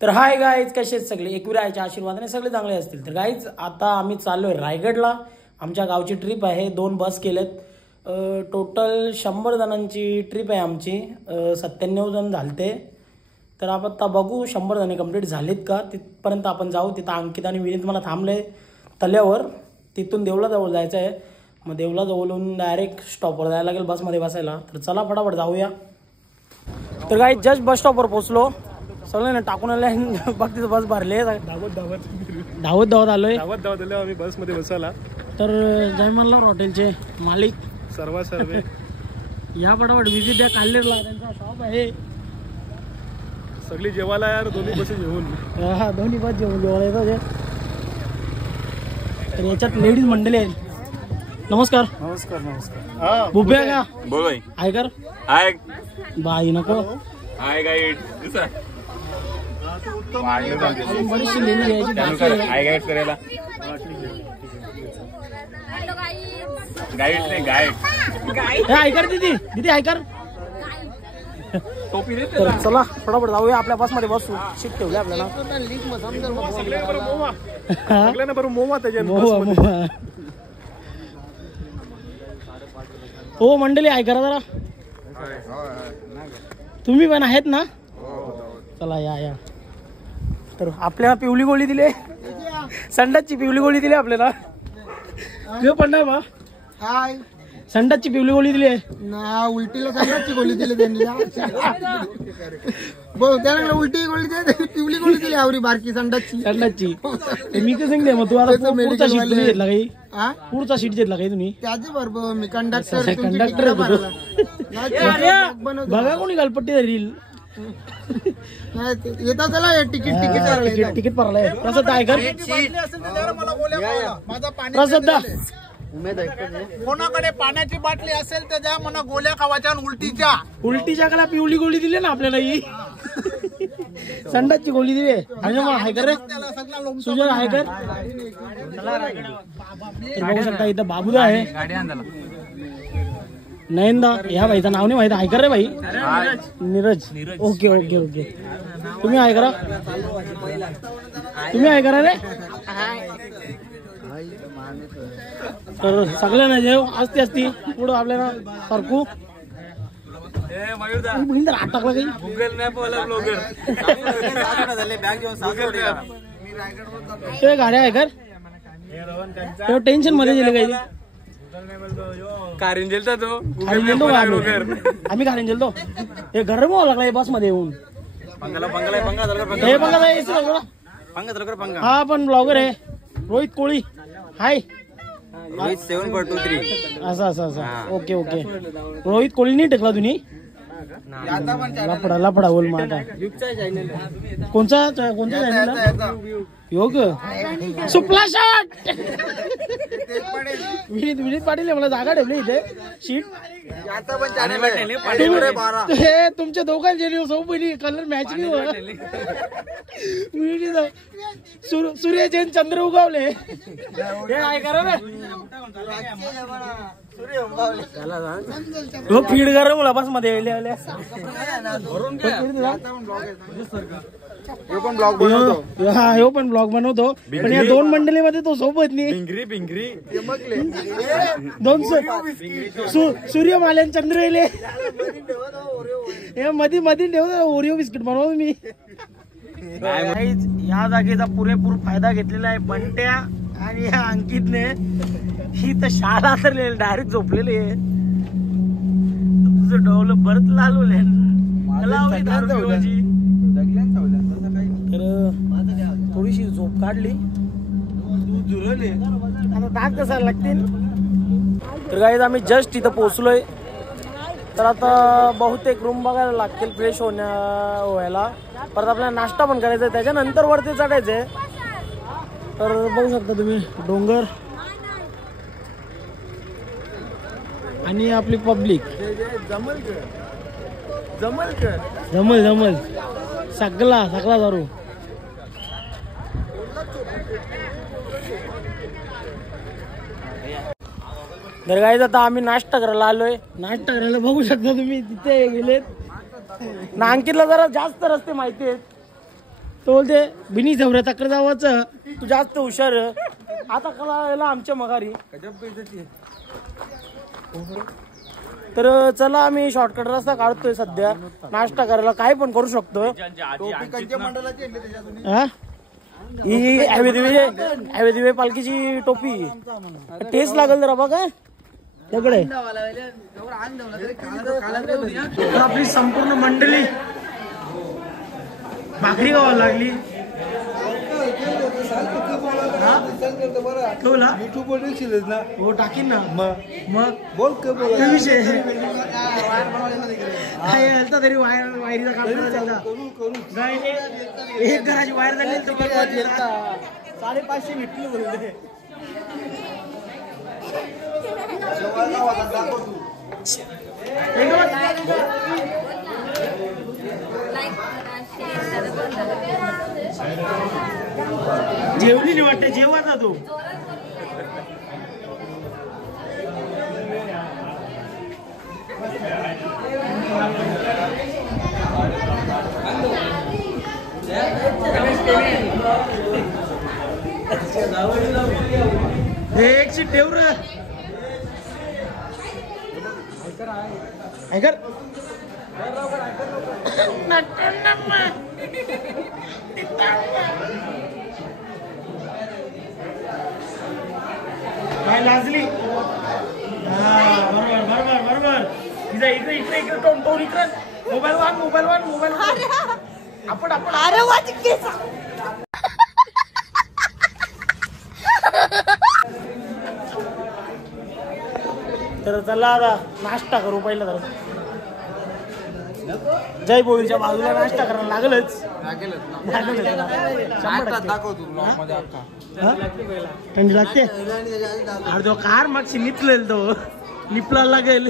तर hi guys, कसे आहेत सगळे? एकविरायच्या आशीर्वादाने सगळे चांगले असतील. तर गाईज आता आम्ही चाललोय रायगडला. आमच्या गावची ट्रिप आहे, 2 बस केलेत. टोटल 100 जणांची ट्रिप आहे आमची. 97 जण झालते. तर आपण आता बघू 100 जण कंप्लीट झालीत का, तिथपर्यंत आपण जाऊ. तिथं अंकित आणि विनीत मला थांबले तल्यावर. तिथून देवळाजवळ जायचं आहे. मग देवळाजवळून डायरेक्ट स्टॉपवर जायला लागेल बसमध्ये बसायला. तर चला फटाफट जाऊया. तर गाईज जस्ट बस स्टॉपवर पोहोचलो. सगळे ना टाकून आले. बघ तिथं बस भरले. धावत आलोय आम्ही बसमध्ये बसायला. तर जयमल्लार हॉटेलचे मालिक सर्व या फटाफट विजिट द्या काल्लेरला. त्यांचा शॉप आहे. सगळी जेवायला यार, दोन्ही बस जेवून. हा, दोन्ही बस जेवायला येतात. तर याच्यात लेडीज मंडळी आहेत. नमस्कार. नमस्कार नमस्कार. बुब्या का बोल भाई. आयकर आय बाई नको आय गाईड बरीचशी लेडी यायची. आय गाईड करायला गाईड नाही गाईड. आयकर दीदी दीदी आयकर. तर चला फटाफट जाऊया. आपल्या बसमध्ये बसू. सीट ठेवली आपल्याला. हो मंडळी ऐका जरा. तुम्ही पण आहेत ना? चला या. तर आपल्याला पिवली गोळी दिली. संडासची पिवली गोळी दिली आपल्याला. पडणार बा संडासची पिवली गोळी दिली ना. उलटीला संडासची गोळी दिली त्यांनी. त्याला उलटी गोळी दिली, पिवली गोळी दिली. आवरी बारकी संडासची मी तर सांगते. मग तू आता पुढचा सीट घेतला काही? पुढचा सीट घेतला काही तुम्ही? त्याच बरोबर मी कंडक्टर बघा कोणी गलपट्टी रील येता. चला तिकीट भरलाय. प्रसाद ऐकर. प्रसाद कोणाकडे पाण्याची बाटली असेल तर द्या म्हणा. गोळ्या खावाच्या उलटीच्या कला पिवली गोळी दिली ना आपल्याला. ही संडासची गोळी दिली. आणि मग हायकर रे सुजय हायकर. बघू शकता इथं बाबूदा आहे. नयनदा ह्या भाईचं नाव नाही माहिती. हायकर रे भाई. नीरज. Okay okay okay. तुम्ही हायकरा. तुम्ही हायकरा रे. तर सगळ्यांना जेव असते असती पुढं आपल्याला सरकू. आठ टाकला काही गुगल मॅप वाला ब्लॉगर. गाड्या आहे कर. टेन्शन मध्ये गेले काही. कारंजेलचा तो आम्ही कारंजेलतो. हे गरम व्हावं लागला बस मध्ये येऊन. हा पण ब्लॉगर आहे रोहित कोळी. हाय रोहित 7.23. असं ओके ओके. रोहित कोळी नाही टेकला तुम्ही? लफडा बोल मग आता. कोणचा चॅनल? योग सुपला शॉट. विनीत पाटील मला जागा ठेवली इथे सीट. तुमच्या दोघांचे सोबत कलर मॅच नाही. सूर्य जैन चंद्र उगवले. काय करा ना फीड करा मला बस मध्ये. ह्यो पण ब्लॉग बनवतो. पण या 2 मंडळीमध्ये तो सोबत नाही. भिंगरी दोन सूर्यमाल्यान चंद्र येले. मध्ये ठेव ओरिओ बिस्किट बनवतो मी. या जागेचा पुरेपूर फायदा घेतलेला आहे बंट्या आणि या अंकितने. ही तर शाळा तर डायरेक्ट झोपलेली आहे. तुझं डोलं भरत लालवले. तर थोडीशी झोप काढली. आता दात कसायला लागतील. तर गाईज आम्ही जस्ट इथं पोहोचलोय. तर आता बहुतेक रूम बघायला लागतील फ्रेश व्हायला. परत आपल्याला नाश्ता पण करायचा आहे. त्याच्यानंतर वरती चढायचंय. तर बघू शकता तुम्ही डोंगर आणि आपली पब्लिक. जमल सगळा दारू. तर गाईज आता आम्ही नाश्ता करायला आलोय. नाश्ता करायला बघू शकता तुम्ही तिथे गेलेत. अंकितला जरा जास्त रस्ते माहिती आहेत. तो बोलते बिनी जवळ तक्र जावाचं तू जास्त हुशार आता कळायला आमच्या मगारी. तर चला आम्ही शॉर्टकट रस्ता काढतोय सध्या. नाश्ता करायला काय पण करू शकतो. ही हवे दिवे पालखीची टोपी टेस्ट लागल जरा बघा दगडे. आपली संपूर्ण मंडळी भाकरी गावाला लागली. हो टाकीन ना मग बोल विषय काय हलता तरी वायरीचा काम एक घराची वायर झाली 550 भेटली बोलते. जेवली नाही वाटते जेवाचा तो. एक सीट ठेव रे ऐकर काय लाजली. बरोबर बरोबर बरोबर. इकडे इकडे इकडे इकडे टोन इकडे मोबाईल वन आपण अरे तर चला आता नाश्ता करू पहिला. तर जय बोईलच्या बाजूला नाश्ता करायला लागलच. थंडी लागते अरे तो कार मागशी निपलेल तो निपला लागेल.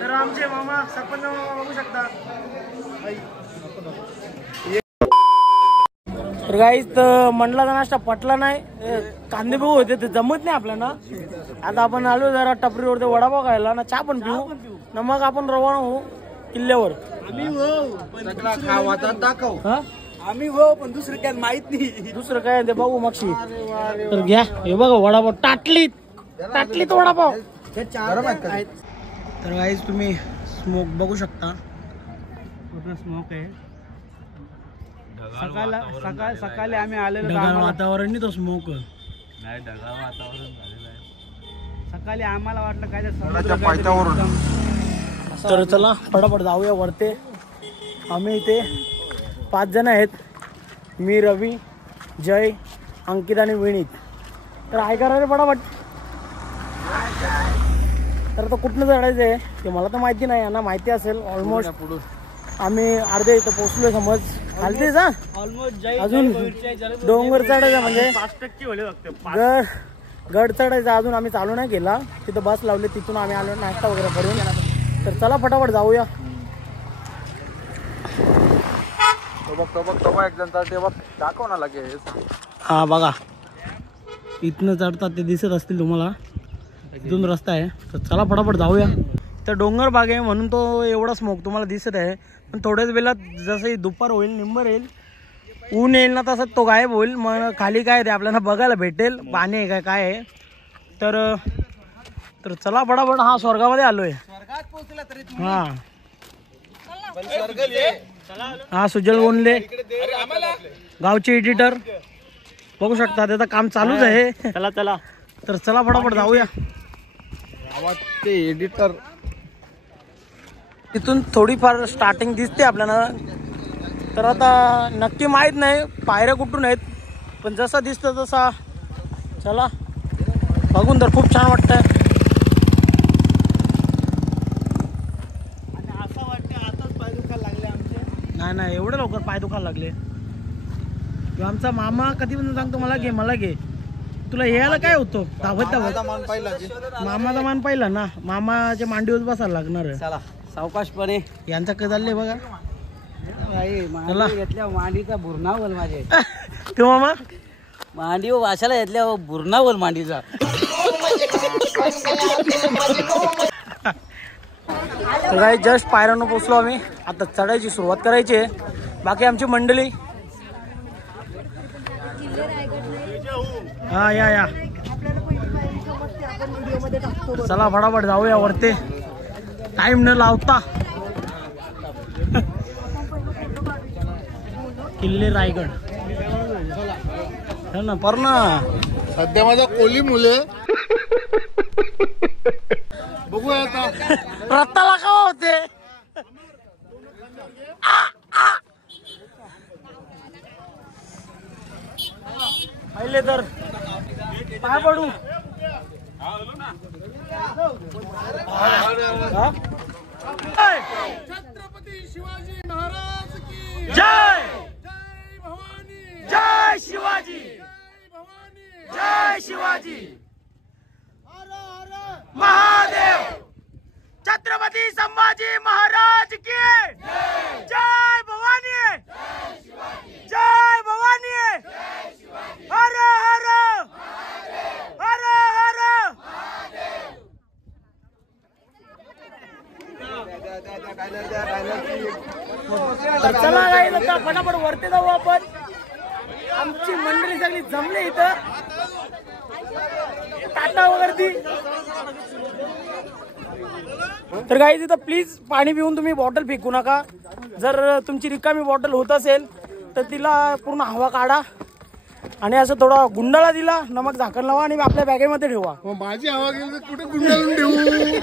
तर आमचे मामा सरपंच मामा बघू शकता. तर गाईस मंडळाचा नाश्ता पटला नाही. कांदे बघू होते ते जमत नाही आपल्याला. आता आपण आलो जरा टपरीवर ते वडापाव खायला ना चहा पण पिऊ ना मग आपण रवाना होऊ किल्ल्यावर. आम्ही हो पण दुसरं काय माहित नाही. दुसरं काय ते बघू मगशी. तर घ्या हे बघा वडापाव टाटलीत वडापाव. तर गाईस तुम्ही स्मोक बघू शकता. स्मोक आहे. सकाळी आम्ही आलेलो वातावरण नाही तो स्मोक नाही. ढगाळ वातावरण झालेलं आहे. सकाळी आम्हाला वाटलं काय तर चला फटाफट जाऊया वरते. आम्ही इथे 5 जण आहेत. मी रवी जय अंकित आणि विनीत. तर ऐका रे फटाफट. तर आता कुठनं चढायचं आहे ते मला तर माहिती नाही. यांना माहिती असेल ऑलमोस्ट. आम्ही अर्धे इथं पोहोचलोय समज. खालते जा अजून डोंगर चढायचा म्हणजे 5% गड चढायचा. अजून आम्ही चालू नाही केला. तिथं बस लावली तिथून आम्ही आलो नाश्ता वगैरे करून. तर चला फटाफट जाऊया. दाखव ना लगेच. हा बघा इथनं चढतात ते दिसत असतील तुम्हाला. इथून रस्ता आहे. तर चला फटाफट जाऊया. तर डोंगर भाग आहे म्हणून तो एवढा स्मोक तुम्हाला दिसत आहे. पण थोड्याच वेळात जसं दुपार होईल निंबर येईल ऊन येईल ना तसं तो गायब होईल. मग खाली काय ते आपल्याला बघायला भेटेल. पाणी आहे काय आहे. तर चला फटाफट. हा स्वर्गामध्ये आलोय. हा हा सुजल गोंडले गावचे एडिटर बघू शकता. त्याचं काम चालूच आहे. चला तर चला फटाफट जाऊया. एडिटर तिथून थोडीफार स्टार्टिंग दिसते आपल्याला. तर आता नक्की माहित नाही पायऱ्या कुठून आहेत पण जसा दिसतं तसा चला बघून. तर खूप छान वाटतंय. असं वाटतं आताच पाय दुखायला लागले आमचे. नाही एवढे लवकर पाय दुखायला लागले. आमचा मामा कधी पण सांगतो मला घे. तुला यायला काय होतं धावत मामाचा मान पाहिला ना. मामाच्या मांडीवर बसायला लागणार आहे. सावकाशपणे यांचा काय चाललंय बघा. घेतल्या मांडीचा बुरणावल माझे तो मामा मांडी वाशाला घेतल्या बुरणावल मांडीचा. जस्ट पायऱ्यानं पोचलो आम्ही. आता चढायची सुरुवात करायची आहे. बाकी आमची मंडळी हा या चला फटाफट जाऊया वरती टाइम न लावता. किल्ले रायगड ना परणा सध्या माझा कोली मुले बघूया आता रत्ताला का होते. पहिले तर पाय पडू. छत्रपती शिवाजी महाराज की जय. जय भवानी. जय शिवाजी. जय भवानी. जय शिवाजी हर हर महादेव. छत्रपती संभाजी महाराज की जय भवानी. जय भवानी. हर हर हर हर. तर चला काय आता फटाफट वरती जाऊ आपण. आमची मंडळी सगळी जमले इथं टाटा वगैरे. तर काही तिथं प्लीज पाणी पिऊन तुम्ही बॉटल फेकू नका. जर तुमची रिकामी बॉटल होत असेल तर तिला पूर्ण हवा काढा आणि असं थोडा गुंडाळा दिला नमक झाकण लावा आणि आपल्या बॅगेमध्ये ठेवा. माझी हवा गेली तर कुठे गुंडाळून ठेवू.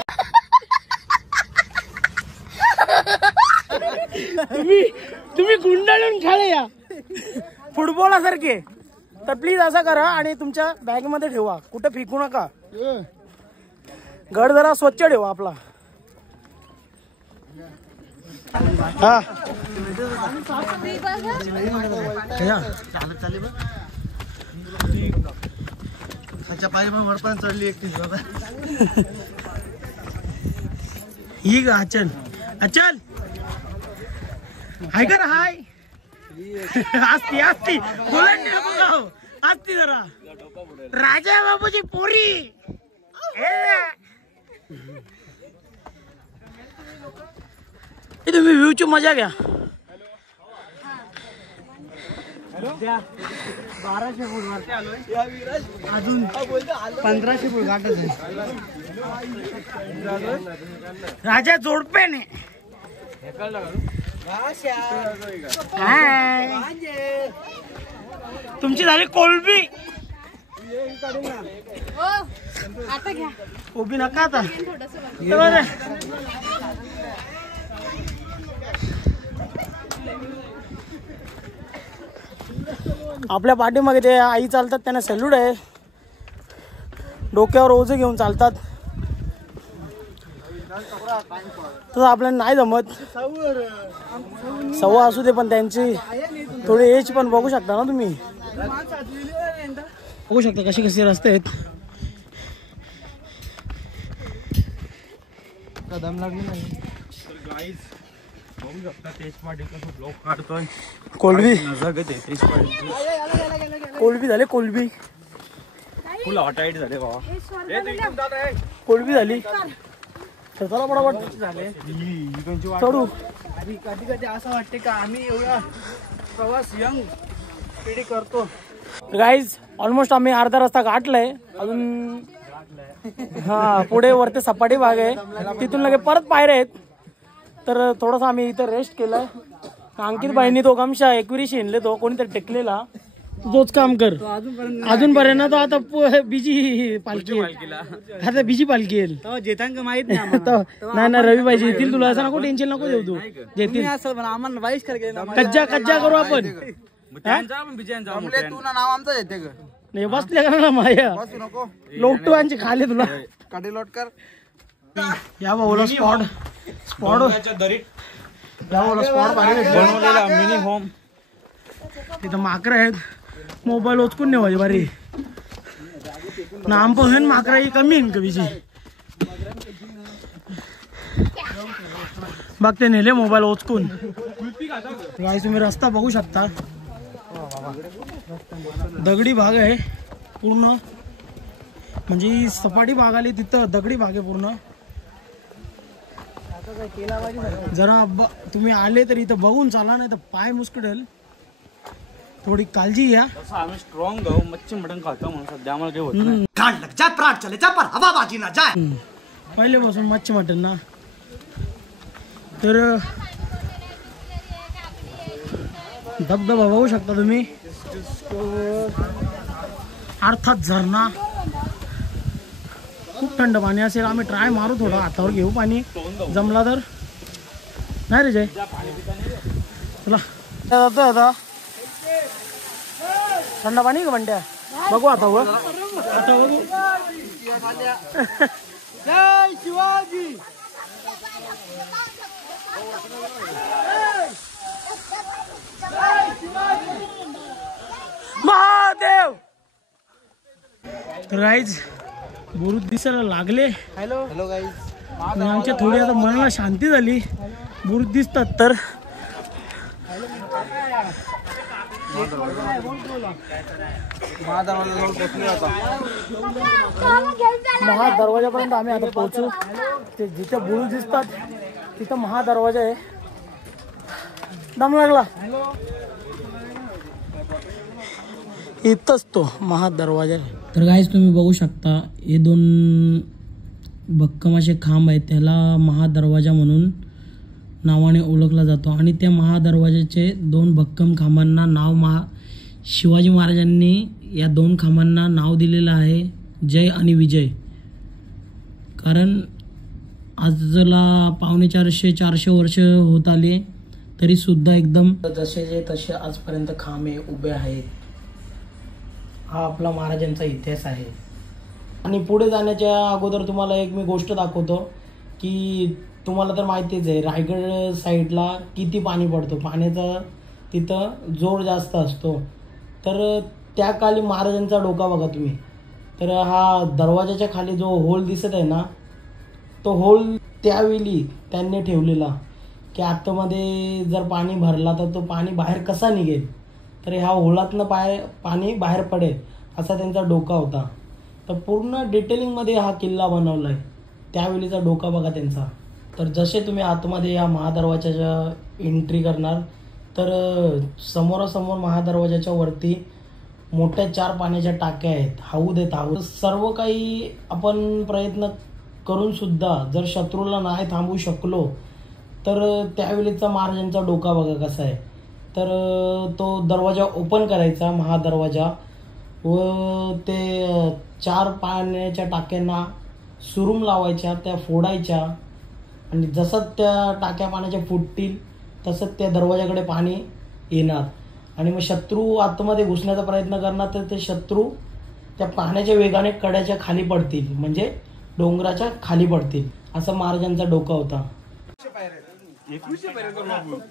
तुम्ही गुंडाळून खेळे या फुटबॉलासारखे. तर प्लीज असं करा आणि तुमच्या बॅग मध्ये ठेवा. कुठे फेकू नका. गड जरा स्वच्छ ठेवा आपला. हा चढली एकटी ही ग अचल अचल हाय कर हाय. असती असती बोलांनी नको असती जरा. राजा बाबूची पोरी. तुम्ही व्ह्यूची मजा घ्या. 1200 फूट वरती आलोय. अजून 1500 फूट गाठत आहे. राजा जोडपेने तुमची झाली कोलबी. कोबी नका आता. आपल्या पाठीमागे ते आई चालतात त्यांना सॅल्यूट आहे. डोक्यावर ओझं घेऊन चालतात. तसं आपल्याला नाही जमत. सव्वा असू दे पण त्यांची थोडी एज पण बघू शकता ना तुम्ही. बघू शकता कशी कशी रस्ते आहेत. कदम लागली नाही. कोलबी कोलबी झाले. कोलबी फुल हॉटाईट झाले बाबा. कोलबी झाली. चला पटापट झाले चढू. कधी कधी असं वाटते का आम्ही एवढा प्रवास यंग पिढी करतो. गाईज ऑलमोस्ट आम्ही अर्धा रस्ता गाठलाय. अजून हा पुढे वरती सपाटी भाग आहे. तिथून लगे परत पायऱ्या आहेत. तर थोडासा आम्ही इथं रेस्ट केलाय. अंकित बाईंनी तो गमशा एकविरीशी हिंडले. तो कोणीतरी टेकलेला तोच काम कर अजूनपर्यंत. तो आता बीजी पालखी आता बीजी पालखी येईल. जेतांक माहित नाही. नाही ना रवी पाहिजे येतील. तुला असं नको टेन्शन नको देऊ. तू येतील. आम्हाला वाईस कज्जा कज्जा करू आपण. तू नाव आमचं येते ग. नाही बसले का ना माया नको लोकटूची खाली तुला काढी लोट कर. या बोला स्पॉट स्पॉट बनवलेला मिनी होम. तिथं माकरं आहेत. मोबाईल उचकून नेवायचे बारी नाम पण माकरा ही कमी आहे कवीची. बघ ते नेले मोबाईल उचकून. तुम्ही रस्ता बघू शकता. दगडी भाग आहे पूर्ण. म्हणजे सपाटी भाग आली तिथं दगडी भाग आहे पूर्ण. जरा तुम्ही आले तर इथं बघून चाला, नाही तर पाय मुस्कडल. थोडी काळजी घ्या. आम्ही स्ट्रॉंग गाव मच्छी मटण खातो म्हणून सध्या आम्हाला काही होत नाही. पहिलेपासून मच्छी मटण ना. तर धबधबा बघू शकता तुम्ही, अर्थात झरणा. खूप थंड पाणी असेल. आम्ही ट्राय मारू थोडं, हातावर घेऊ पाणी जमला तर. नाही रे जय, चला जातोय आता. थंड पाणी का म्हणत्या, बघू आता. आता बघू. जय शिवाजी. महादेव. तर गाईज बुरुज दिसायला लागले. Hello hello guys. आमच्या थोडी आता मनाला शांती झाली. बुरुज दिसतात तर महादरवाजापर्यंत आम्ही आता पोहोचू. ते जिथे बुरुज दिसतात तिथं महादरवाजा आहे. दम लागला. इथंच तो महादरवाजा आहे. तर गाईज तुम्ही बघू शकता, हे दोन भक्कम असे खांब आहेत, त्याला महादरवाजा म्हणून नावाने ओळखला जातो. आणि त्या महादरवाजाचे दोन भक्कम खांबांना नाव शिवाजी महाराजांनी या दोन खांबांना नाव दिलेलं आहे जय आणि विजय. कारण आजला 450 वर्ष होत आले तरी सुद्धा एकदम जसेचे तसे आजपर्यंत खांबे उभे आहेत. हा आपला महाराजांचा इतिहास आहे. आणि पुढे जाण्याच्या अगोदर तुम्हाला एक मी गोष्ट दाखवतो की तुम्हाला तर माहितीच आहे रायगड साईडला किती पाणी पडतो. पाण्याचा तिथं जोर जास्त असतो. तर त्या काली महाराजांचा डोका बघा तुम्ही. तर हा दरवाजाच्या खाली जो होल दिसत आहे ना, तो होल त्यावेळी त्यांनी ठेवलेला की आतमध्ये जर पाणी भरला तर तो पाणी बाहेर कसा निघेल, तर ह्या होलातनं पाणी बाहेर पडेल असा त्यांचा डोका होता. तर पूर्ण डिटेलिंगमध्ये हा किल्ला बनवला आहे. त्यावेळीचा डोका बघा त्यांचा. तर जसे तुम्ही आतमध्ये या महादरवाजाच्या एंट्री करणार तर समोरासमोर महादरवाजाच्या वरती मोठ्या 4 पाण्याच्या टाक्या आहेत, हौद आहेत. हौद सर्व काही आपण प्रयत्न करून सुद्धा जर शत्रूला नाही थांबवू शकलो तर त्यावेळीचा महाराजांचा डोका बघा कसा आहे. तर तो दरवाजा ओपन करायचा महादरवाजा व ते 4 पाण्याच्या टाक्यांना सुरुम लावायच्या, त्या फोडायच्या. आणि जसं त्या टाक्या पाण्याच्या फुटतील तसंच त्या दरवाजाकडे पाणी येणार. आणि मग शत्रू आतमध्ये घुसण्याचा प्रयत्न करणार तर ते शत्रू त्या पाण्याच्या वेगाने कड्याच्या खाली पडतील, म्हणजे डोंगराच्या खाली पडतील. असा महाराजांचा डोका होता.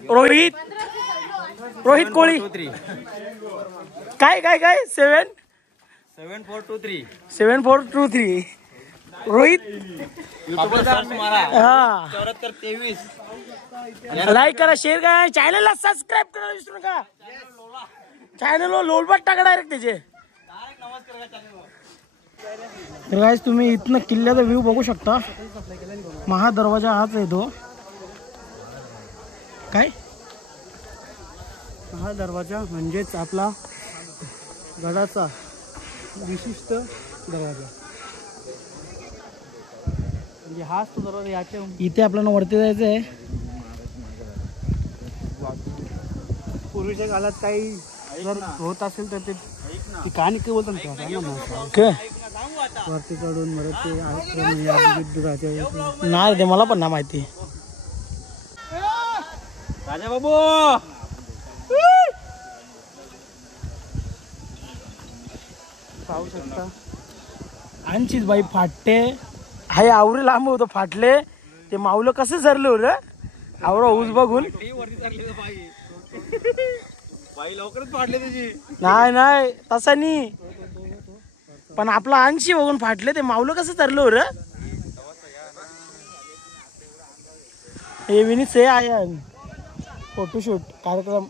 रोहित कोळी काय काय काय 7423 रोहित. हा, 7423. लाईक करा, शेअर करा, चॅनलला सबस्क्राईब करा विसरू नका. चॅनलला लोलबट टाका डायरेक्ट त्याचे. तर गाईस तुम्ही इथनं किल्ल्याचा व्ह्यू बघू शकता. महादरवाजा हाच आहे तो. काय महादरवाजा म्हणजेच आपला गडाचा विशिष्ट दरवाजा. म्हणजे हाच तो दरवाजा. याच्या इथे आपल्याला वरती जायचं आहे. पूर्वीच्या काळात काही जर होत असेल तर ते कहाणी काय बोलतात वरती चढून नाही ते मला पण ना माहिती. राजा बाबू पाहू शकता. आणचीच बाई फाटते. हाय आवरे लांब होतं फाटले. ते माऊलं कसं झरलं होतं आवरा ऊस बघून. लवकरच फाटले त्याची. नाही तसा नाही, पण आपला आणशी बघून फाटले. ते माऊलं कसं चरलं होतं. हे विनीत हे आयन फोटोशूट कार्यक्रम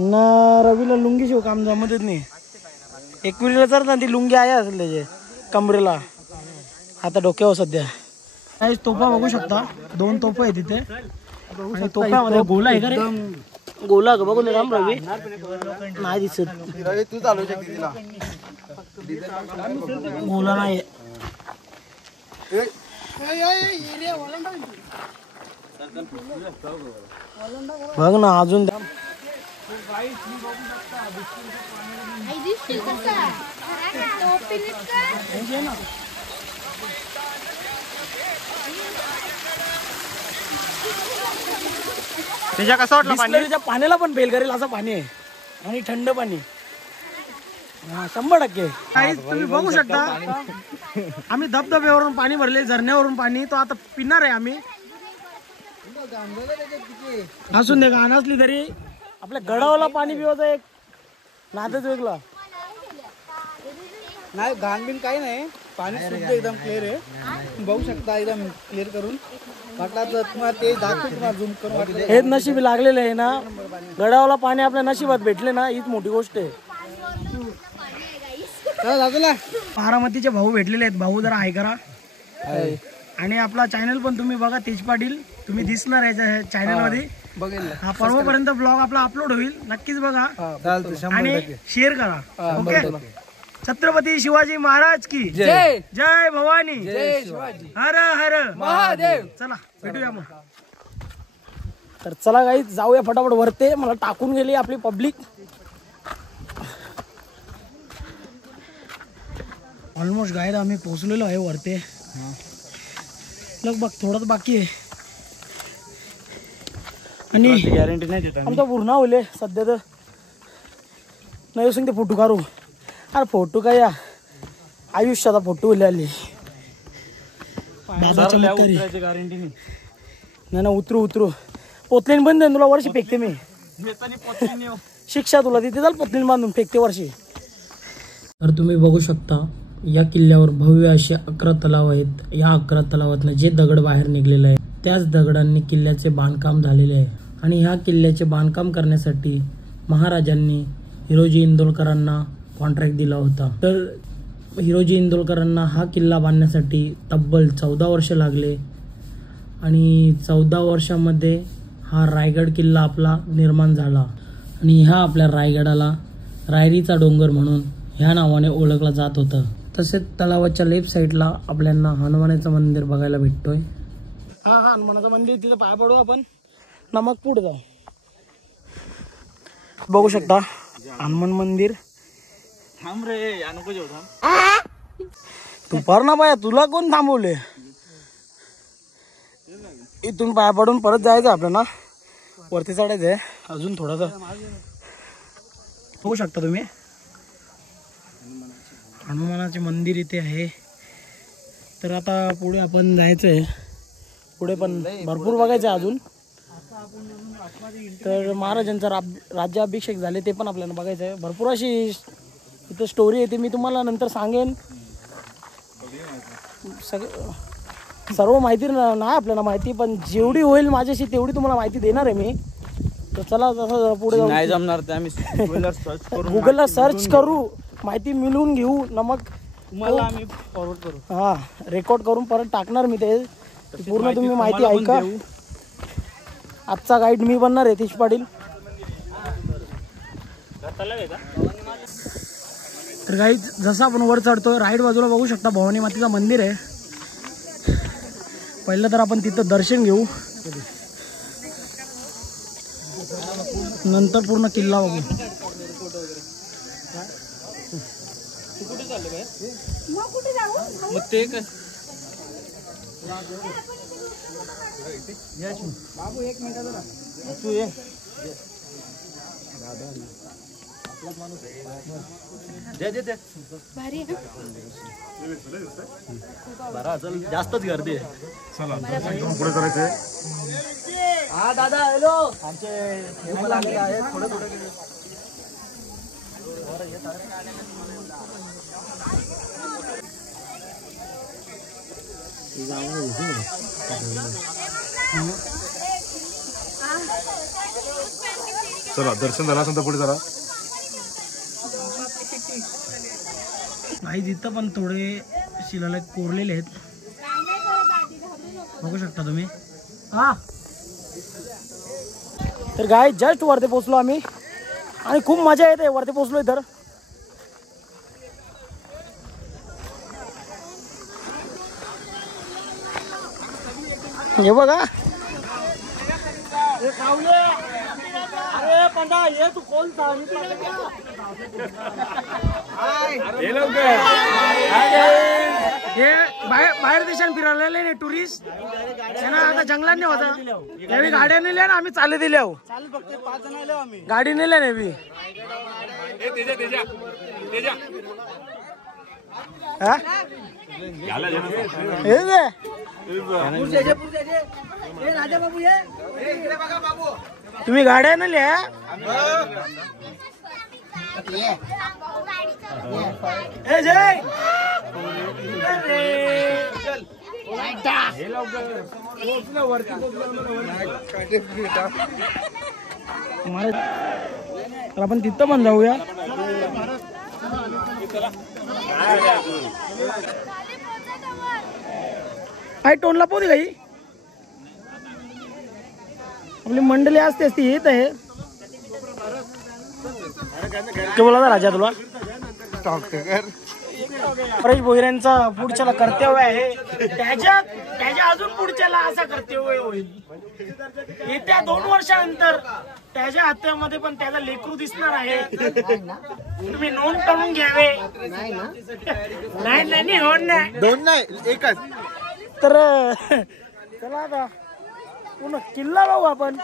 ना. रवीला लुंगी शिव काम जमतच नाही. एकविरीला तर ना ती लुंगी आहे असेल त्याचे कमरेला. आता डोक्यावर सध्या काही तोफा बघू शकता, 2 तोफा आहे तिथे आणि तोफ्यामध्ये गोला आहे का रे? गोला का बघू राम रवी नाही दिसत, तू चालू शकते तिला. गोला नाही. बघ ना अजून त्याच्या कसं वाटलं पाणी? बिसलरीच्या पाण्याला पण फेल करेल असं पाणी आहे आणि थंड पाणी. हा 100%. काहीच तुम्ही बघू शकता आम्ही धबधब्यावरून पाणी भरले, झरण्यावरून पाणी, तो आता पिणार आहे आम्ही. असून दे का नसली तरी आपल्या गडावला पाणी पिवायचं एक नादच वेगळा. नाही घाण बिन काही नाही, पाणी शुद्ध एकदम क्लिअर आहे. बघू शकता एकदम क्लिअर करून. वाटला तर तुम्हाला ते दाखवतो, तुम्हाला झूम करून वाटलं. हेच नशीब लागलेलं आहे ना, गडावला पाणी आपल्या नशिबात भेटले ना, हीच मोठी गोष्ट आहे. बारामतीचे भाऊ भेटलेले आहेत. भाऊ जरा हाय करा. आणि आपला चॅनल पण तुम्ही बघा, तेज पाटील, तुम्ही दिसणार आहे चॅनल मध्ये. बघेल हा परवापर्यंत ब्लॉग आपला अपलोड होईल, नक्कीच बघा आणि शेअर करा. ओके. छत्रपती शिवाजी महाराज की जय. जय भवानी, जय शिवाजी, हर हर महादेव. चला भेटूया मग. तर चला गाईज जाऊया फटाफट वरते, मला टाकून गेली आपली पब्लिक. ऑलमोस्ट गाईड आम्ही पोहोचलेलो आहे वरते. लगभग थोडंच बाकी आहे आणि गॅरंटी नाही देत. आमचा पूर्ण होईल सध्या तर नाही सांगते फोटो काढू. अरे फोटो काय या आयुष्याचा फोटो होईल आली गॅरंटी नाही ना. उतरू पोतलीन बंद आहे तुला, वर्षी फेकते मी. शिक्षा तुला तिथे चाल, पोतलीन बांधून फेकते वर्षी. तर तुम्ही बघू शकता या किल्ल्यावर भव्य असे 11 तलाव आहेत. या 11 तलावातनं जे दगड बाहेर निघलेले आहे त्याच दगडांनी किल्ल्याचे बांधकाम झालेले आहे. आणि ह्या किल्ल्याचे बांधकाम करण्यासाठी महाराजांनी हिरोजी इंदोलकरांना कॉन्ट्रॅक्ट दिला होता. तर हिरोजी इंदोलकरांना हा किल्ला बांधण्यासाठी तब्बल 14 वर्ष लागले आणि 14 वर्षामध्ये हा रायगड किल्ला आपला निर्माण झाला. आणि ह्या आपल्या रायगडाला रायरीचा डोंगर म्हणून ह्या नावाने ओळखला जात होतं. तसेच तलावाच्या लेफ्ट साईडला आपल्याला हनुमानाचं मंदिर बघायला भेटतोय. हा हनुमानाचं मंदिर, तिथं पाय पडू आपण, नमक पुढे जाऊ. बघू शकता हनुमान मंदिर. थांब रे, या नको जेव थांब. तू पर ना पाया, तुला कोण थांबवले? इथून पाया पडून परत जायचं आपल्याला, वरती चढायचं आहे अजून थोडंसं. बघू शकता तुम्ही हनुमानाचे मंदिर इथे आहे. तर आता पुढे आपण जायचं आहे, पुढे पण भरपूर बघायचं आहे अजून. तर महाराजांचा राज्याभिषेक झाले ते पण आपल्याला बघायचं आहे. भरपूर अशी इथं स्टोरी येते, मी तुम्हाला नंतर सांगेन. सर्व माहिती नाही आपल्याला माहिती, पण जेवढी होईल माझ्याशी तेवढी तुम्हाला माहिती देणार आहे मी. तर चला तसं पुढे नाही जमणार ते आम्ही गुगलला सर्च करू, माहिती मिळवून घेऊ. मग तुम्हाला आम्ही फॉरवर्ड करू. हा रेकॉर्ड करून परत टाकणार मी ते पूर्ण. तुम्ही माहिती ऐका. आजचा गाईड मी बनणार आहे, तेज पाटील. तर गाईड जसं आपण वर चढतोय, राईट बाजूला बघू शकता भवानी मातेचं मंदिर आहे. पहिलं तर आपण तिथं दर्शन घेऊ, नंतर पूर्ण किल्ला बघू. मग ते बाबू 1 मिनिट तू ये. जास्तच गर्दी आहे. पुढे करायचंय. हा दादा हॅलो, आमचे थोडं चला दर्शन झालं असेल तर पुढे जरा. नाही, तिथं पण थोडे शिलालेख कोरलेले आहेत. बघू शकता तुम्ही. हा तर गाय जस्ट वरती पोहोचलो आम्ही आणि खूप मजा येते वरती पोहोचलोय तर. हे बघा अरे पंडा ये तू कोण हे बाहेर देशात फिरायला नाही टुरिस्ट त्यांना आता जंगलात नाही होता त्यावेळी गाड्या नेल्या ना आम्ही चालत दिल्या गाडी नेल्या नाही तुम्ही गाड्या नेल्या जय आपण तिथं पण जाऊया. काय टोनला पोहोच काही आपली मंडळी असते ती येत आहे. ते बोला ना राजा तुला परेश भोईरांचा पुढच्याला कर्तव्य आहे त्याच्या अजून पुढच्याला असा कर्तव्य होईल. येत्या 2 वर्षानंतर त्याच्या हत्यामध्ये पण त्याचा लेकरू दिसणार आहे. तुम्ही नोंद करून घ्यावे. नाही होत नाही 2 नाही 1च. तर चला आता पुन्हा किल्ला बघू आपण.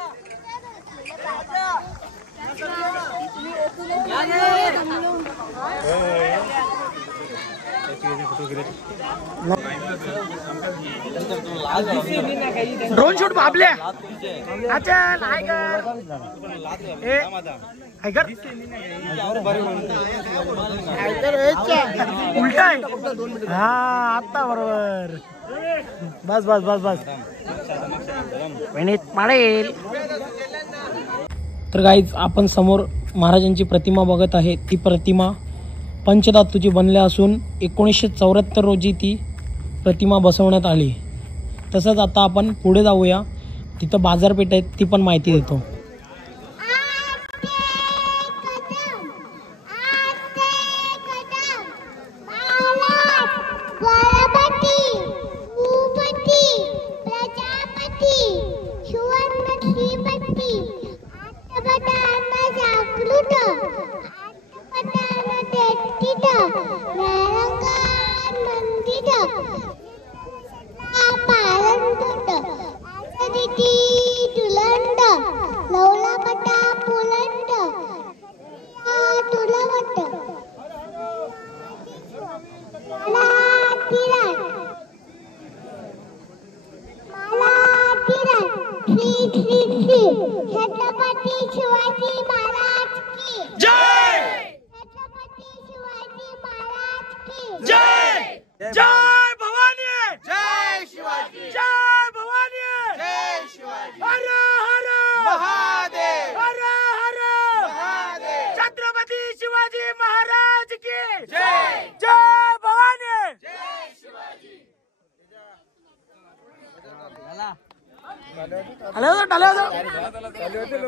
ड्रोन शूट बाबल्या अच्छा उलटा आहे. हा आता बरोबर बस बस बस बस मारेल. तर गाईज आपण समोर महाराजांची प्रतिमा बघत आहे. ती प्रतिमा पंचधातूची बनल्या असून 1974 रोजी ती प्रतिमा बसवण्यात आली. तसंच आता आपण पुढे जाऊया तिथं बाजारपेठ आहे ती पण माहिती देतो. छत्रपती शिवाजी महाराज की जय. छत्रपती शिवाजी महाराज की जय. जय भवानी जय शिवाजी जय भवानी जय शिवाजी हर हर महादेव हर हर महादेव छत्रपती शिवाजी महाराज की जय. जय भवानी जय शिवाजी.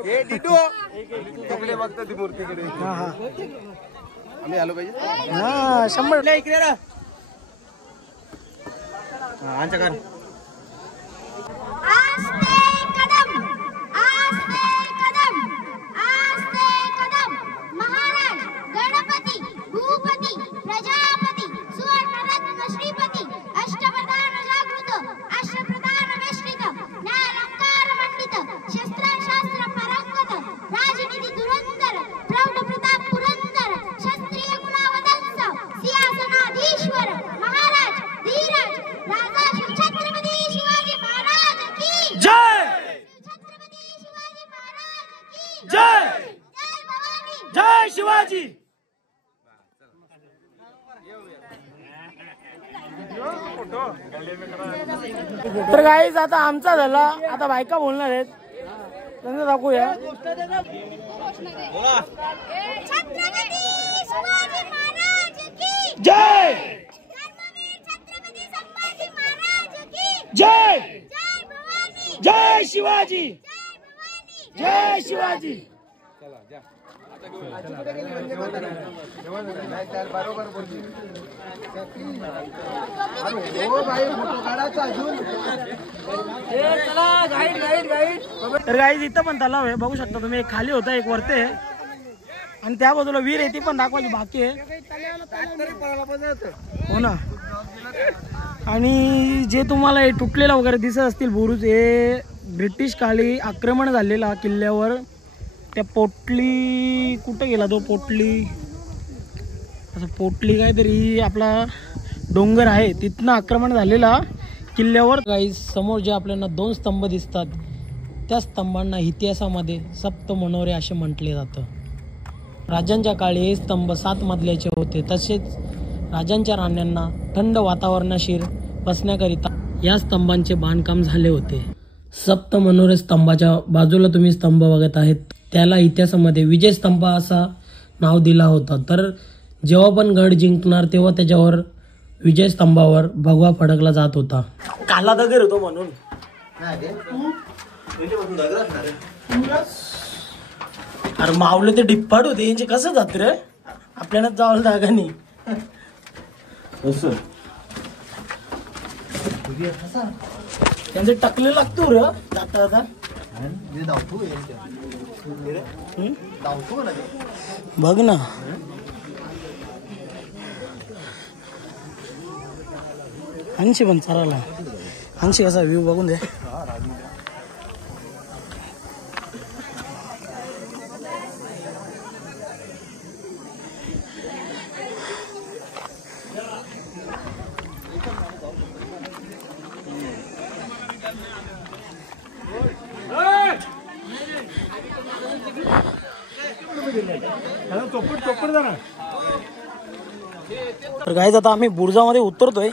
हे डिटो तिकडे बघतो ती मूर्तीकडे. आम्ही आलो पाहिजे. हा 100 इकडे रा आमच्या घर. आस्ते कदम महाराज गणपती भूपती प्रजापती सुवर्णरत्न श्रीपती अष्टप्रधान जागृत अष्टप्रधान वेष्टित न्यायालंकार मंडित शस्त्राशास्त्र पारंगत राजनीती धुरंधर प्रौढ प्रताप पुरंदर क्षत्रिय गुणावदंस सिंहासनाधीश्वर महाराज धीरज राजा छत्रपती शिवाजी महाराज की जय. छत्रपती शिवाजी महाराज की जय. जय भवानी जय शिवाजी. तर गाईज आता आमचा झाला. आता बायका बोलणार आहेत त्यांना दाखवूया. छत्रपती शिवाजी महाराज की जय. धर्मवीर छत्रपती संभाजी महाराज की जय. जय जय शिवाजी, जय शिवाजी. तर गाईज इथं पण तलाव आहे, बघू शकता तुम्ही. एक खाली होता, एक वरते आहे, आणि त्या बाजूला विहीर आहे, ती पण दाखवायची बाकी आहे. हो ना. आणि जे तुम्हाला हे तुटलेला वगैरे दिसत असतील बुरुज, हे ब्रिटिश काळी आक्रमण झालेला किल्ल्यावर. त्या पोटली कुठं गेला तो पोटली, असं पोटली काहीतरी आपला डोंगर आहे, तिथनं आक्रमण झालेला किल्ल्यावर. काही समोर जे आपल्याला 2 स्तंभ दिसतात, त्या स्तंभांना इतिहासामध्ये सप्त मनोरे असे म्हटले जातं. राजांच्या काळी हे स्तंभ 7 मजल्याचे होते. तसेच राजांच्या राण्यांना थंड वातावरणाशीर बसण्याकरिता या स्तंभांचे बांधकाम झाले होते. सप्त मनोरे स्तंभाच्या बाजूला तुम्ही स्तंभ बघत आहेत, त्याला इतिहासामध्ये विजय स्तंभ असा नाव दिला होता. तर जेव्हा पण गड जिंकणार तेव्हा त्याच्यावर विजय स्तंभावर भगवा फडकला जात होता. काला दगड होतो म्हणून. अरे मावले ते डिप्पाड होते, यांचे कसं जात रे, आपल्याला जावं जागा नाही. त्यांचे टकले लागतो रे जाता जाता. बघ ना, अंशी पण चालायला. अंशी कसा व्ह्यू बघून दे. तर गाईज आता आम्ही बुर्जामध्ये उतरतोय.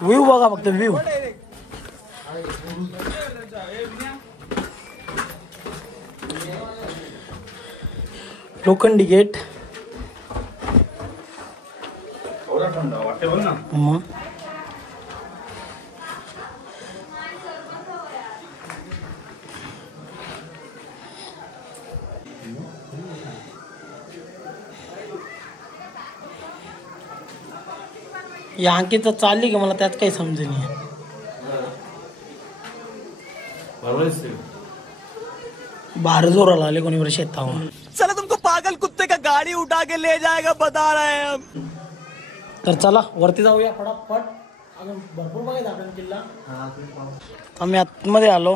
व्ह्यू बघा फक्त, व्ह्यू. लोखंडी गेट. या अंकित चालली की मला त्यात काही समजे नाही. बाहर जोराला आले कोणी शेतावर. चला तुमको पागल कुत्ते का गाड़ी उठा के ले जाएगा, बता रहे हैं हम. तर चला वरती जाऊया फटाफट. अजून भरपूर बघायचं आपण किल्ला. आम्ही आतमध्ये आलो.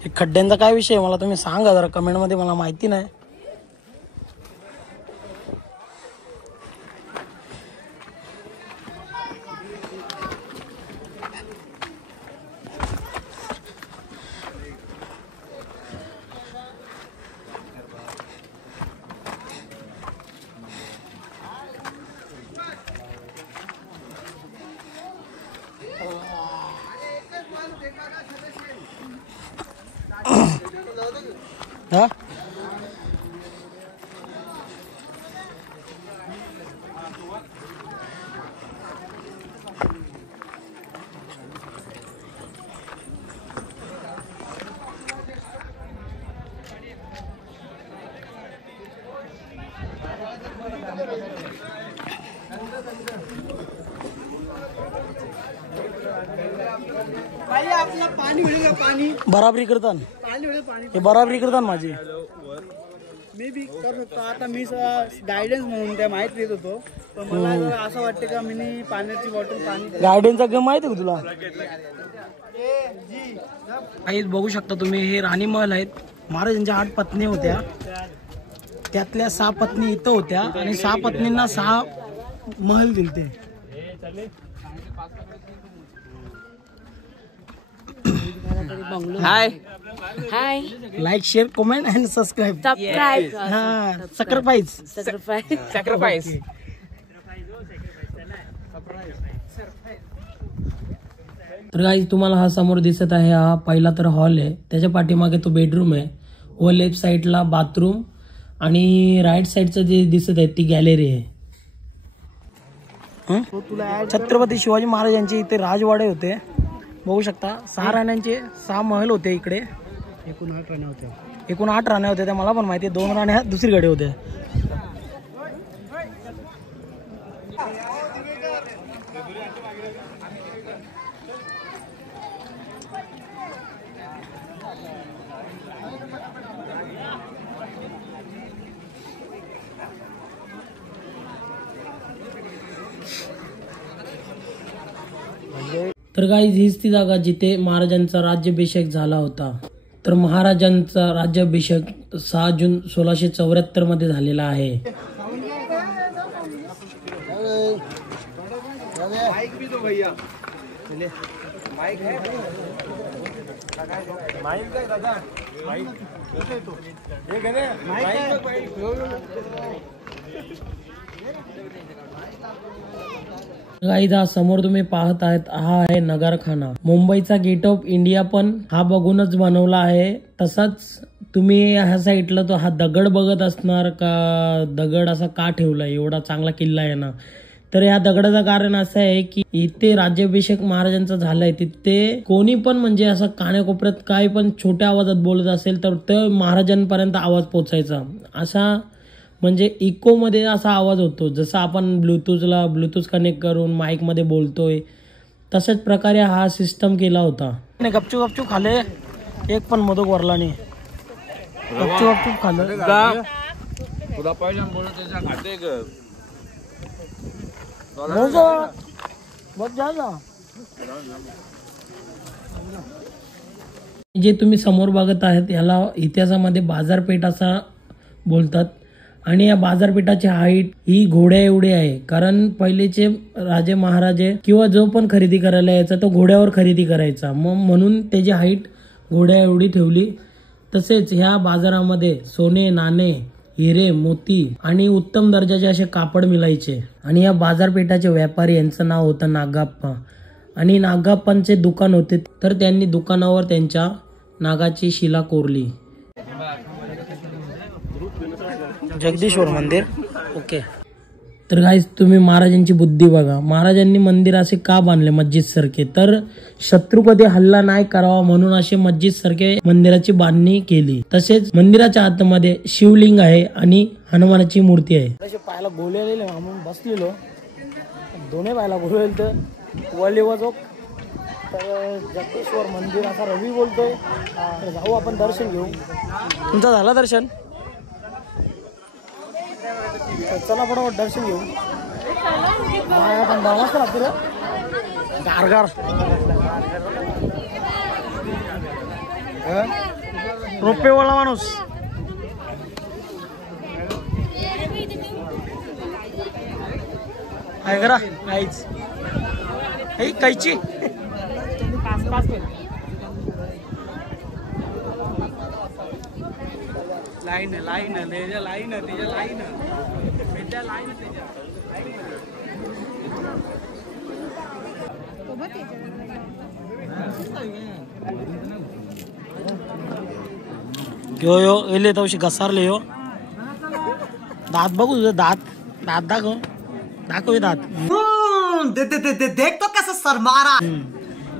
हे खड्ड्यांचा काय विषय मला तुम्ही सांगा जरा कमेंटमध्ये, मला माहिती नाही. हा आपला पाणी मिळेल, पाणी बराबरी करतात. पाणी मिळेल, पाणी हे बराबरी करतात माझी. मी बी करत होतो. आता मी गायडन्स म्हणून त्या माहित देत होतो, पण मला जरा असं वाटतं का मी पाण्याची बॉटल पाणी गार्डनचा गेम माहिती आहे का तुला? काहीच बघू शकता तुम्ही, हे राणी महल आहेत. महाराजांच्या 8 पत्नी होत्या, त्यातल्या 6 पत्नी इथं होत्या आणि 6 पत्नींना 6 महल दिलते. Hi hi, like share comment and subscribe. Subscribe. हा, सॅक्रिफाईस. सॅक्रिफाईस. तर गाईज तुम्हाला हा समोर दिसत आहे, हा पहिला तर हॉल आहे. त्याच्या पाठीमागे तो बेडरूम आहे व लेफ्ट साईडला बाथरूम आणि राईट साईडचं जे दिसत आहे ती गॅलरी आहे. छत्रपती शिवाजी महाराजांचे इथे राजवाडे होते. बघू शकता 6 राण्यांचे 6 महल होते इकडे. एकूण 8 राण्या होत्या. एकूण 8 राण्या होत्या त्या मला पण माहिती आहे. 2 राण्या दुसरीकडे होत्या. तर गाईज हीच ती जागा जिथे महाराजांचा राज्याभिषेक झाला होता. तर महाराजांचा राज्याभिषेक 6 जून 1674 मध्ये झालेला आहे. गाईज हा समोर तुम्ही पाहत आहेत हा आहे नगारखाना. मुंबईचा गेट ऑफ इंडिया पण हा बघूनच बनवला आहे. तसाच तुम्ही ह्या साईडला तो हा दगड बघत असणार का दगड असा का ठेवला, एवढा चांगला किल्ला आहे ना. तर या दगडाचं कारण असं आहे की इथे राज्याभिषेक महाराजांचा झालाय तिथे कोणी पण म्हणजे असं कानाकोपऱ्यात काही पण छोट्या आवाजात बोलत असेल तर ते महाराजांपर्यंत आवाज पोचायचा. असा म्हणजे इको मध्ये असा आवाज होतो. जसं आपण ब्लूटूथ कनेक्ट करून माईक मध्ये बोलतोय तशाच प्रकारे हा सिस्टम केला होता. गपचूप खाले एक पण मोदक वरला नाही. गपचूप खाल्लं जे तुम्ही समोर बघत आहेत याला इतिहासामध्ये बाजारपेठ असा बोलतात. आणि या बाजारपेठाची हाईट ही घोड्या एवढी आहे. कारण पहिलेचे राजे महाराजे किंवा जो पण खरेदी करायला यायचा तो घोड्यावर खरेदी करायचा. मग म्हणून त्याची हाईट घोड्या एवढी ठेवली. तसेच ह्या बाजारामध्ये सोने नाणे हिरे मोती आणि उत्तम दर्जाचे असे कापड मिळायचे. आणि या बाजारपेठाचे व्यापारी यांचं नाव होतं नागाप्पा. आणि नागाप्पांचे दुकान होते तर त्यांनी दुकानावर त्यांच्या नागाची शिला कोरली. जगदीश्वर मंदिर ओके. तर गाईस तुम्ही महाराजांची बुद्धी बघा. महाराजांनी मंदिर असे का बांधले मस्जिद सारखे, तर शत्रू कधी हल्ला नाही करावा म्हणून असे मस्जिद सारखे मंदिराची बांधणी केली. तसेच मंदिराच्या आतमध्ये शिवलिंग आहे आणि हनुमानाची मूर्ती आहे. असे पायाला गोलेले म्हणून बसलेलो दोन्ही पायाला गोलेल तर वळली वाजो. तर जगदीश्वर मंदिर असा रवी बोलतोय. तर जाऊ आपण दर्शन घेऊ. तुमचं झालं दर्शन? चला फटाफट दर्शन घेऊ. आपण डावाच राहतो गारगार रोपेवाला माणूस काय करा काहीच कायची लाईन लाईन त्याच्या लाईन त्याच्या लाईन त्याच्या लाईन यो यो एले तवशी घसारले यो. दात बघू तुझं दात दात दाखव दात. देख तो कैसे सर मारा.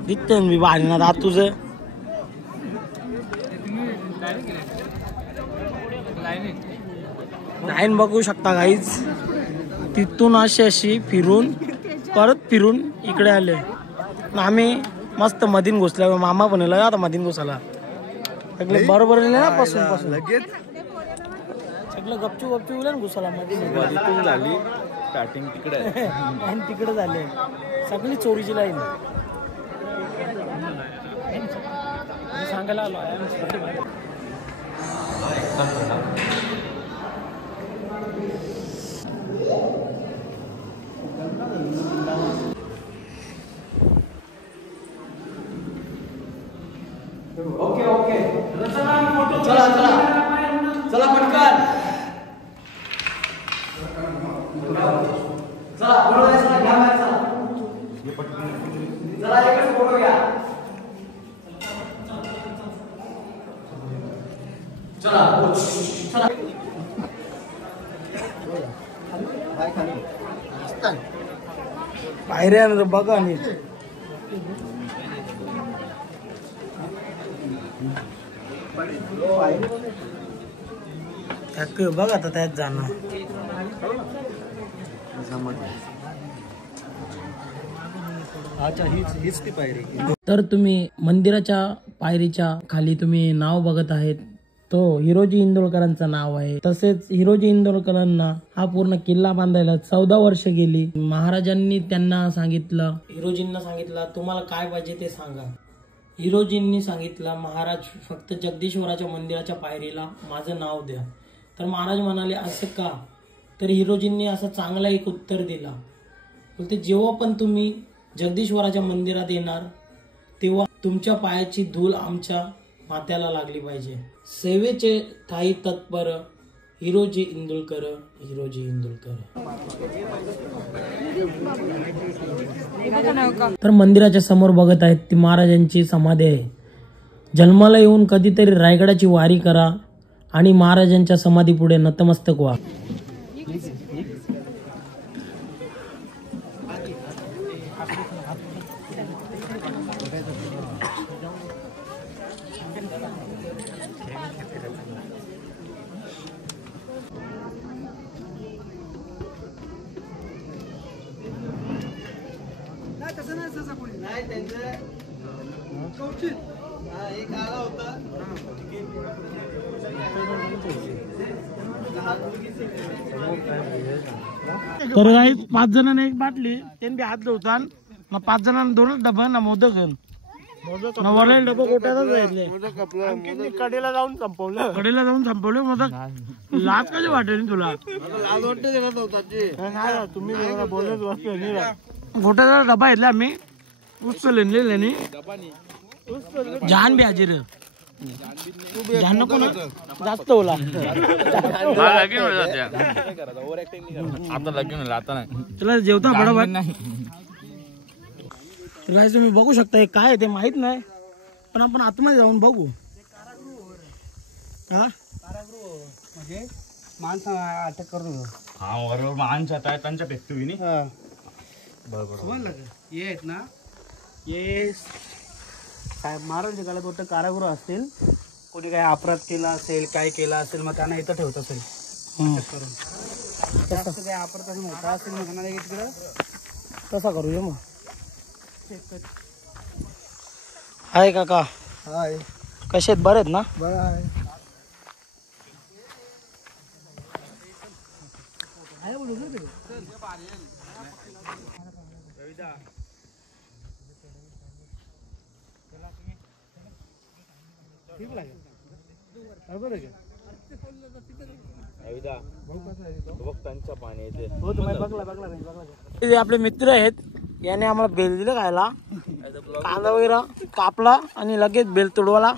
दिसते मी भारी ना दात तुझं. लाईन बघू शकता गाईज. तिथून अशी फिरून परत फिरून इकडे आले. आम्ही मस्त मधीन घुसल्या. मामा पण आता मधीन घुसाला सगळे बरोबर ना पासून लगेच सगळं गपचू घुसाला मध्ये झाली स्टार्टिंग तिकडे आणि तिकडे झाले सगळी चोरीची लाईन. सांगायला आलो ओके ओके चला चला चला पटकन चला फोटो घ्या चला एकच फोटो घ्या. चला चला बाहेर बघा आणि बघ आता त्यात जाणं. हीच ती पायरी. तर तुम्ही मंदिराच्या पायरीच्या खाली तुम्ही नाव बघत आहेत, तो हिरोजी इंदोरकरांचं नाव आहे. तसेच हिरोजी इंदोरकरांना हा पूर्ण किल्ला बांधायला 14 वर्ष गेली. महाराजांनी त्यांना सांगितलं, हिरोजींना सांगितलं तुम्हाला काय पाहिजे ते सांगा. हिरोजींनी सांगितलं महाराज फक्त जगदीश्वराच्या मंदिराच्या पायरीला माझं नाव द्या. तर महाराज म्हणाले असं का? तर हिरोजींनी असं चांगला एक उत्तर दिला. बोलते जेव्हा पण तुम्ही जगदीश्वराच्या मंदिरात येणार तेव्हा तुमच्या पायाची धूल आमच्या माथ्याला लागली पाहिजे. सेवेचे ठाई तत्पर हिरोजी इंदुलकर, हिरोजी इंदुलकर. तर मंदिराच्या समोर बघत आहेत ती महाराजांची समाधी आहे. जन्माला येऊन कधीतरी रायगडाची वारी करा आणि महाराजांच्या समाधी पुढे नतमस्तक व्हा. तर काही 5 जणांना एक बाटली त्यांनी हात धुवतात ना, 5 जणांना 2 डबा ना मोदक ना वरले डबा कोट्यातच जायचे. कडेला जाऊन संपवले मोदक. लाज कशी वाटेल तुला? लाज वाटते त्याला तुम्ही बोलत बसतो. गोट्याचा डबा घेतला आम्ही उचलले जान बी हाजीर जान नको ना जास्त होला. तुला जेवता बरोबर नाही. तुम्ही बघू शकता हे काय ते माहित नाही, पण आपण आतमध्ये जाऊन बघू. हा म्हणजे माणसं अटक करू. हा बरोबर माणसं आता त्यांच्या पेटतो समजलं का? हे आहेत ना, हे काय महाराज काळात होतं कारागृह असतील. कोणी काय अपराध केला असेल, काय केला असेल, मग त्यांना इथं ठेवत असेल अटक करून. जास्त काय अपराध मोठा असेल मग त्यांना तिकडं तसा करूया मग. हाय काका, हाय कसे आहेत? बरे आहेत ना? बरं आहे. आपले मित्र आहेत, याने आम्हाला बेल दिलं खायला. कांदा वगैरे कापला आणि लगेच बेल तुडवला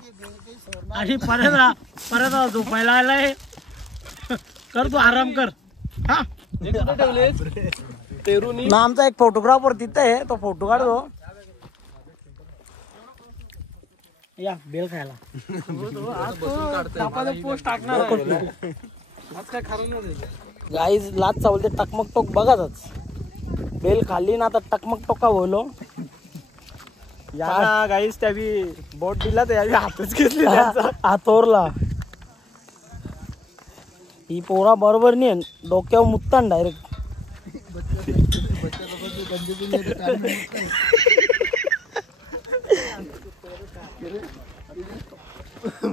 आणि परत झोपायला आलाय. कर तू आराम कर. हा ना, आमचा एक फोटोग्राफर तिथं आहे, तो फोटो काढतो. या बेल खायला पोस्ट टाकणार. गाईज लाच चावलते टकमक टोक बघाच. बेल खाल्ली ना आता टकमक टोका बोलो या गाईस त्यावी बोट दिला तर यावी हातच घेतली. हातोरला ही पोरा बरोबर नाही, डोक्यावर मुत्तान डायरेक्ट.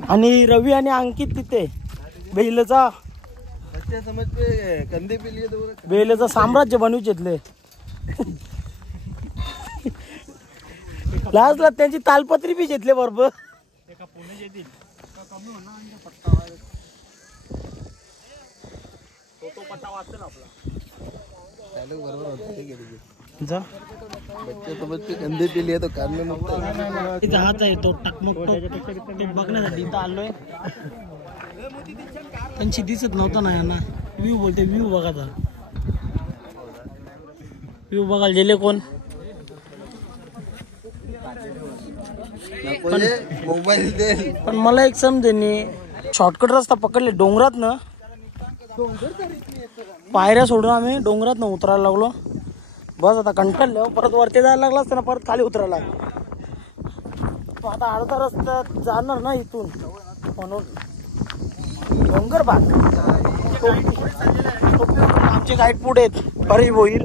आणि रवी आणि अंकित तिथे बेलचा बेलचं साम्राज्य बनवू घेतले. लाजला त्यांची तालपत्री बी घेतले बरोबर. हाच आहे तो टकमक ते बघण्यासाठी इथं आलोय. त्यांची दिसत नव्हतं ना यांना. व्ह्यू बोलते, व्ह्यू बघा. व्ह्यू बघायला गेले कोण? पण मला एक समजेल, शॉर्टकट रस्ता पकडले डोंगरात ना, पायऱ्या सोडून आम्ही डोंगरात न उतरायला लागलो. बस आता कंटाळलो, परत वरती जायला लागला असताना परत खाली उतरायला. आता अर्धा रस्ता जाणार ना इथून, म्हणून डोंगर बाग आमचे गाईड पुढे आहेत परेश भोईर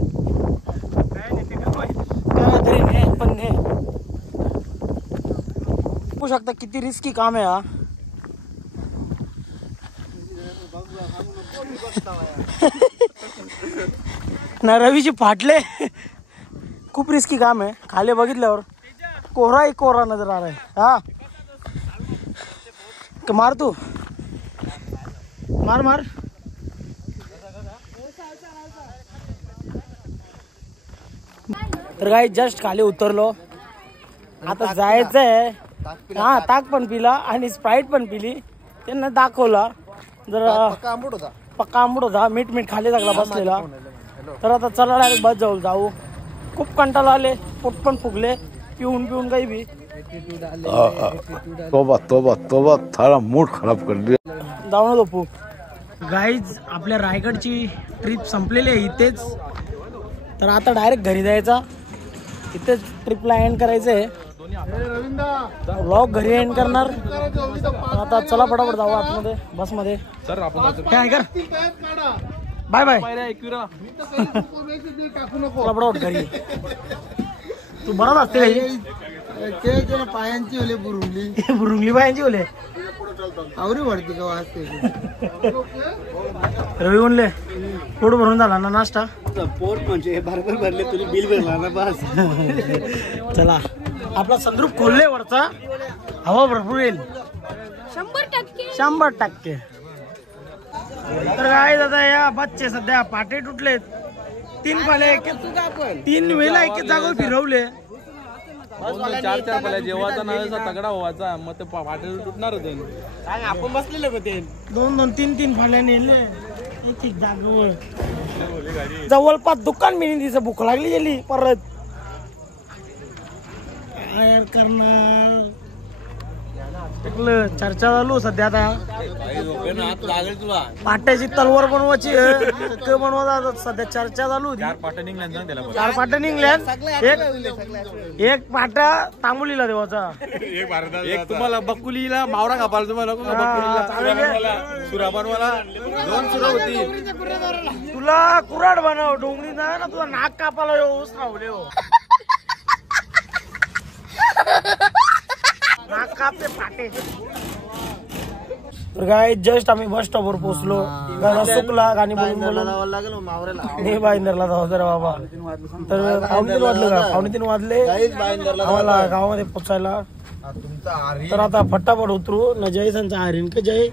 काय तरी ने पण ने बघू शकता किती रिस्की काम आहे हा. ना रवीची फाटले खूप रिस्की काम आहे. खाली बघितल्यावर कोरा ही कोरा नजर आ रहा है. हा मार तू मार मार. तर काही जस्ट खाली उतरलो आता जायचंय. हा ताक पण पिला आणि स्प्राईट पण पिली. त्यांना दाखवला जरा पक्का आंबट होता. मीठ मीठ खाली लागला बसलेला. तर आता चला डायरेक्ट बस जाऊ. खूप कंटाळा आले पोट पण फुगले पिऊन पिऊन काही बी. तोबा तोबा तोबा थारा मूड खराब कर दिया. जाऊन झोपू. गाईज आपल्या रायगडची ट्रिप संपलेली आहे इथेच. तर आता डायरेक्ट घरी जायचा. इथेच ट्रिपला एंड करायचंय. व्लॉग घरी एंड करणार. आता चला फटाफट जाऊ आतमध्ये बसमध्ये. काय कर बाय बाय. चला फटाफट घरी. तू बराच असते पायांची ओले बुरुंगली बुरुंगली पायांची ओले आवरी वाढते का वाजते. रवी म्हणले पोट भरून झाला ना नाश्ता. पोट म्हणजे बरोबर भरले तुम्ही बिल भरला ना बस. चला आपला संद्रूप खोलले वरचा. हवा भरपूर येईल 100%. तर काय दादा या बच्चे सध्या पाटे तुटलेत. 3 पाले 3 वेळेला एक जागेवर फिरवले. 4 पाल्या जेव्हाचा नावाचा तगडा व्हायचा मग ते पाटे तुटणार होते. आपण बसलेले होते 2-2 3-3 फाल्या नेले एक एक जागेवर. जवळपास दुकान मिळून तिचं भूक लागली गेली परत. काय करणार चर्चा चालू सध्या. आता पाट्याची तलवार बनवायची बनवा सध्या चर्चा चालू होती. 4 पाट्या निघल्या. एक पाट्या तांबुलीला देवाचा. एक तुम्हाला बकुलीला मावरा कापाला तुम्हाला सुरा बनवाला 2 सुरा होती. तुला कुराड बनव डोंगरी ना तुला नाक कापाला येऊस राहुले हो. नाक कापते फाटे. तर काय जस्ट आम्ही बस स्टॉपवर पोहोचलो. गाणं सुकला गाणी बोलून बोलून लागेल मावऱ्याला नाही बाईंदरला जाऊ जरा बाबा. तर 3:15 वाजले का 3:15 वाजले आम्हाला गावामध्ये पोचायला. तर आता फटाफट उतरू न. जयसांचा हरिण का जय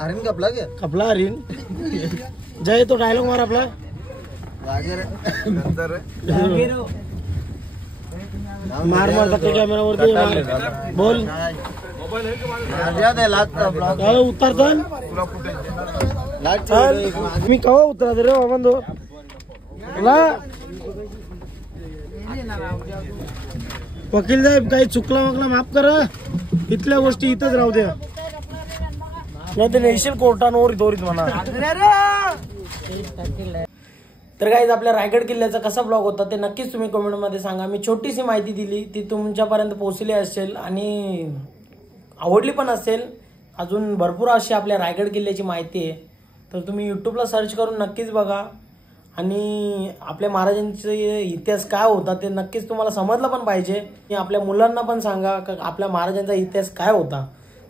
हरिण कपला गे कपला हरिण. जय तो डायलॉग मार आपला. मार मार कॅमेरावरती बोल. उतर चल मी कवा उतरा रे बाबा. वकील साहेब काही चुकला वकला माफ करा. इथल्या गोष्टी इथंच राहू द्या नाही तर नेशील कोर्टावर दोरीत म्हणा. तर गाईज आपल्या रायगड किल्ल्याचा कसा ब्लॉग होता ते नक्कीच तुम्ही कमेंटमध्ये सांगा. मी छोटीशी माहिती दिली ती तुमच्यापर्यंत पोहोचली असेल आणि आवडली पण असेल. अजून भरपूर अशी आपल्या रायगड किल्ल्याची माहिती आहे. तर तुम्ही यूट्यूबला सर्च करून नक्कीच बघा. आणि आपल्या महाराजांचे इतिहास काय होता ते नक्कीच तुम्हाला समजलं पण पाहिजे. आपल्या मुलांना पण सांगा का आपल्या महाराजांचा इतिहास काय होता.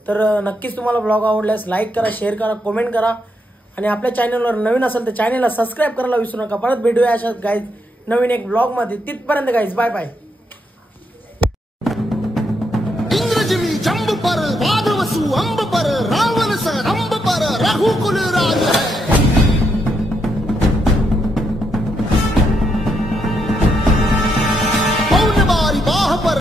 तर नक्कीच तुम्हाला ब्लॉग आवडल्यास लाईक करा, शेअर करा, कमेंट करा. आणि आपल्या चॅनलवर नवीन असेल तर चॅनलला सबस्क्राईब करायला विसरू नका. परत भेटूया अशा गाईज नवीन एक ब्लॉग मध्ये. तिथपर्यंत गाईज बाय बाय.